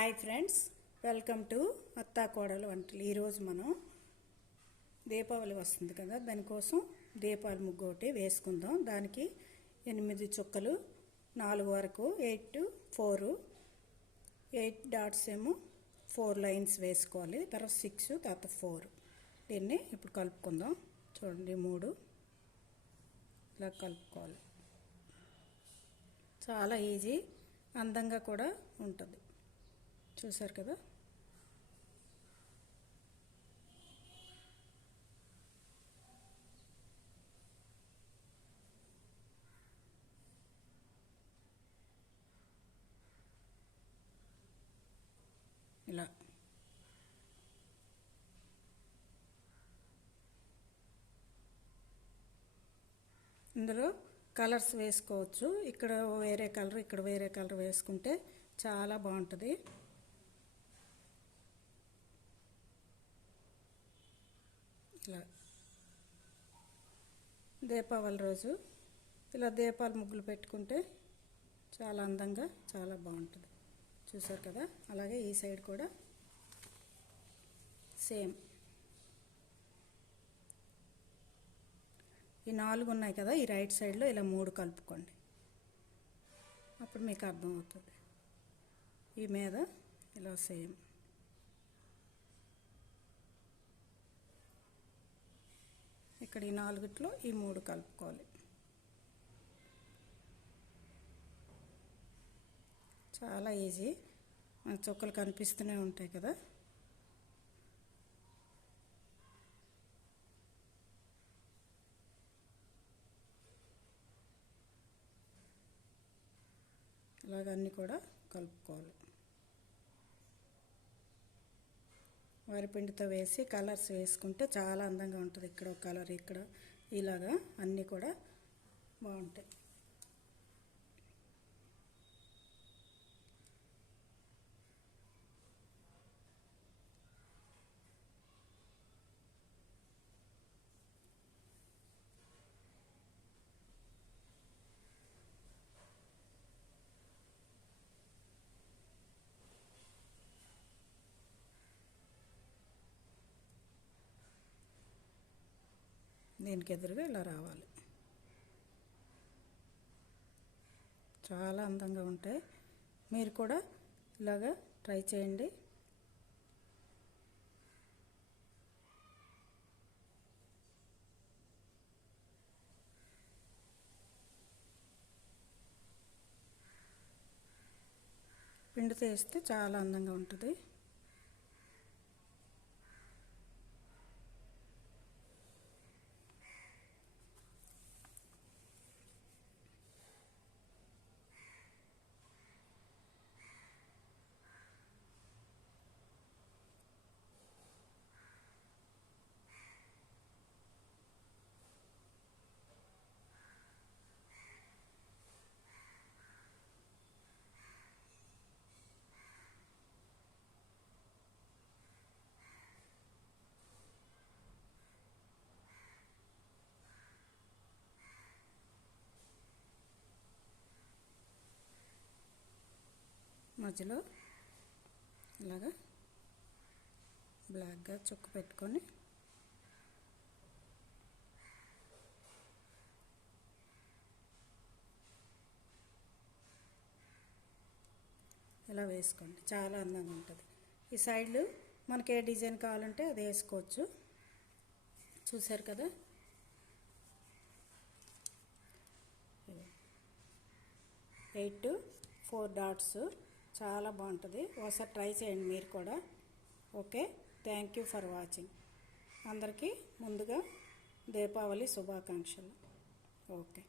Hi friends, welcome to అత్తా కోడలు వంటలు. ఈరోజు మనం దీపావళి వస్తుంది కదా, దానికోసం దీపాల ముగ్గు ఒకటి వేసుకుందాం. దానికి 8 చుక్కలు 4 వరకు 8 4 8 డాట్స్ ఏమో 4 లైన్స్ వేసుకోవాలి. తర్వాత 6, తర్వాత 4. దీన్ని ఇప్పుడు కలుపుకుందాం. చూడండి, 3 ఇలా కలుపుకోవాలి. చాలా ఈజీ, అందంగా కూడా ఉంటుంది. చూసారు కదా. ఇలా ఇందులో కలర్స్ వేసుకోవచ్చు. ఇక్కడ వేరే కలర్, ఇక్కడ వేరే కలర్ వేసుకుంటే చాలా బాగుంటుంది. ఇలా దీపావళి రోజు ఇలా దీపాల ముగ్గులు పెట్టుకుంటే చాలా అందంగా, చాలా బాగుంటుంది. చూసారు కదా. అలాగే ఈ సైడ్ కూడా సేమ్. ఈ 4 ఉన్నాయి కదా, ఈ రైట్ సైడ్లో ఇలా 3 కలుపుకోండి. అప్పుడు మీకు అర్థమవుతుంది. ఈ మీద ఇలా సేమ్. ఇక్కడ ఈ 4లో ఈ 3 కలుపుకోవాలి. చాలా ఈజీ. మన చుక్కలు కనిపిస్తూనే ఉంటాయి కదా. ఇలాగ అన్నీ కూడా కలుపుకోవాలి. వరిపిండితో వేసి కలర్స్ వేసుకుంటే చాలా అందంగా ఉంటుంది. ఇక్కడ ఒక కలర్, ఇక్కడ ఇలాగా అన్నీ కూడా బాగుంటాయి. దీనికి ఎదురుగా ఇలా రావాలి. చాలా అందంగా ఉంటాయి. మీరు కూడా ఇలాగా ట్రై చేయండి. పిండితో వేస్తే చాలా అందంగా ఉంటుంది. మధ్యలో ఇలాగా బ్లాక్గా చుక్క పెట్టుకొని ఇలా వేసుకోండి. చాలా అందంగా ఉంటుంది. ఈ సైడ్లు మనకి ఏ డిజైన్ కావాలంటే అది వేసుకోవచ్చు. చూసారు కదా. 8 4 డాట్స్ చాలా బాగుంటుంది. ఒకసారి ట్రై చేయండి మీరు కూడా. Okay, thank you for watching. అందరికీ ముందుగా దీపావళి శుభాకాంక్షలు. ఓకే.